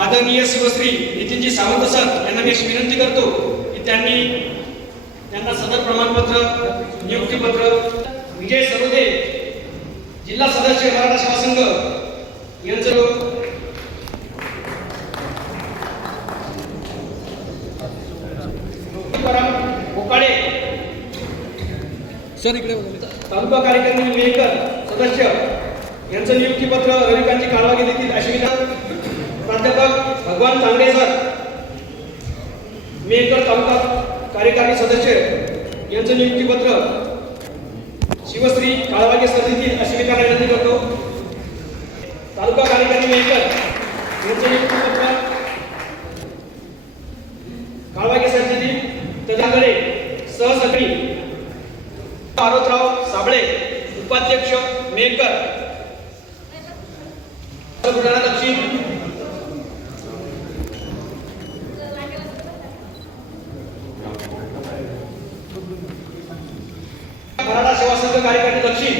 आदरणीय शिवश्री नितीनजी सावंत सर यांना मी अशी विनंती करतो की त्यांना सदर प्रमाणपत्र, नियुक्तीपत्र, विजय सरोदे जिल्हा सदस्य मराठा सेवा संघ यांचं कोकाळे सर इकडे तालुका कार्यकारिणी मेहकर सदस्य यांचं नियुक्तीपत्र रविकांतजी काळवागे देतील अशी विनंती. प्राध्यापक भगवान तांगडे सर मेहकर तालुका कार्यकारिणी सदस्य यांचं नियुक्तीपत्र शिवश्री काळवागे सर देतील अशी विनंती करतो. तालुका कार्यकारिणी मेहकर यांचं नियुक्तीपत्र काळवागे सर देतील. त्याच्याकडे सहसचिव पार्वतराव साबळे उपाध्यक्ष मेहकर बुलढाणा दक्षिण. मराठा सेवा संघ कार्यकारिणी दक्षिण.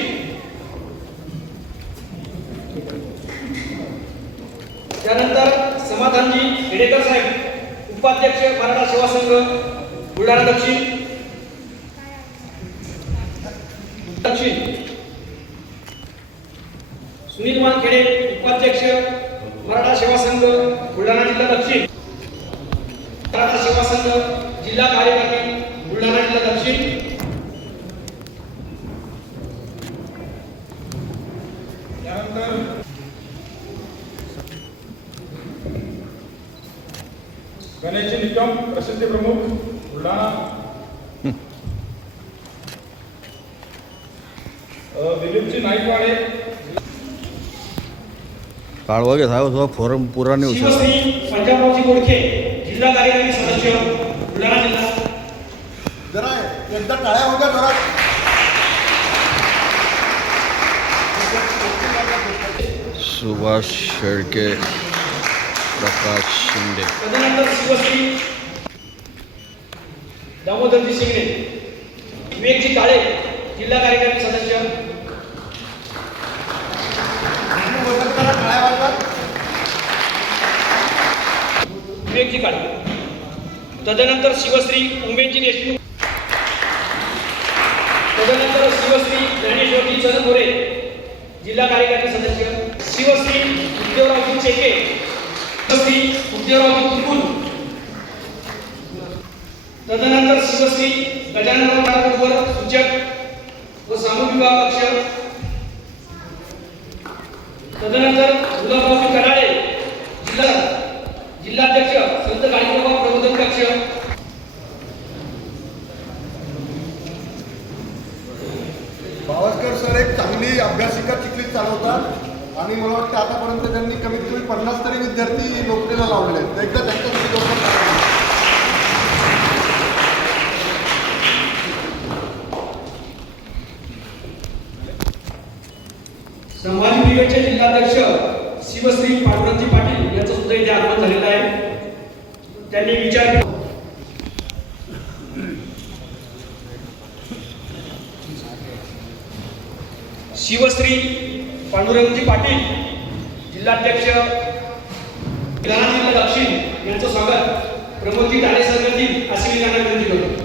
त्यानंतर समाधानजी खेडेकर साहेब उपाध्यक्ष मराठा सेवा संघ बुलढाणा दक्षिण. सुनील वानखेडे उपाध्यक्ष मराठा सेवा संघ बुलढाणा जिल्हा दक्षिण. मराठा सेवा संघ जिल्हा कार्यकारिणी बुलढाणा जिल्हा दक्षिण. त्यानंतर गणेश निकम प्रसिद्धी प्रमुख बुलढाणा. दिलीपजी नाईकवाडे काळवागे साहेब फॉर्म पुरा नाही होऊ शकत. शिवश्री पंजाबरावजी गोडखे जिल्हा कार्यकारिणी सदस्य बुलढाणा जिल्हा. जरा एकदा टाळ्या होत्या जरा. सुभाष शेळके, प्रकाश शिंदे. तदनंतर शिवश्री दामोदरजी शिंगणे विवेकजी काळे जिल्हा कार्यकारिणी सदस्य. विवेकजी काळे. तदनंतर शिवश्री उमेशजी देशमुख. तदनंतर शिवश्री ज्ञानेश्वरजी चंदपुरे जिल्हा कार्यकारिणी सदस्य. शिवश्री उद्योगरावजी चेके. शिवश्री उद्योगरावजी कुलकुल. तदनंतर शिवश्री गजानन सूचक व सामूहिक विभाग पक्ष. तदनंतर गुलाबरावजी कडाळे जिल्हाध्यक्ष संत गाडगेबाबा प्रबोधन पक्ष. भावस्कर सर एक चांगली अभ्यासिका चिखलीत चालवतात आणि मला वाटतं आतापर्यंत त्यांनी कमीत कमी 50 तरी विद्यार्थी नोकरीला लावलेले आहेत. एकदा त्यांच्यासाठी लवकर संभाजी ब्रिगेडचे जिल्हाध्यक्ष शिवश्री पांडुरंगजी पाटील यांचं सुद्धा इथे आगमन झालेलं आहे. त्यांनी विचार शिवश्री पांडुरंगजी पाटील जिल्हाध्यक्ष बुलढाणा जिल्हा दक्षिण यांचं स्वागत प्रमोदजी डाळे सर यांनी अशी विनंती करतो.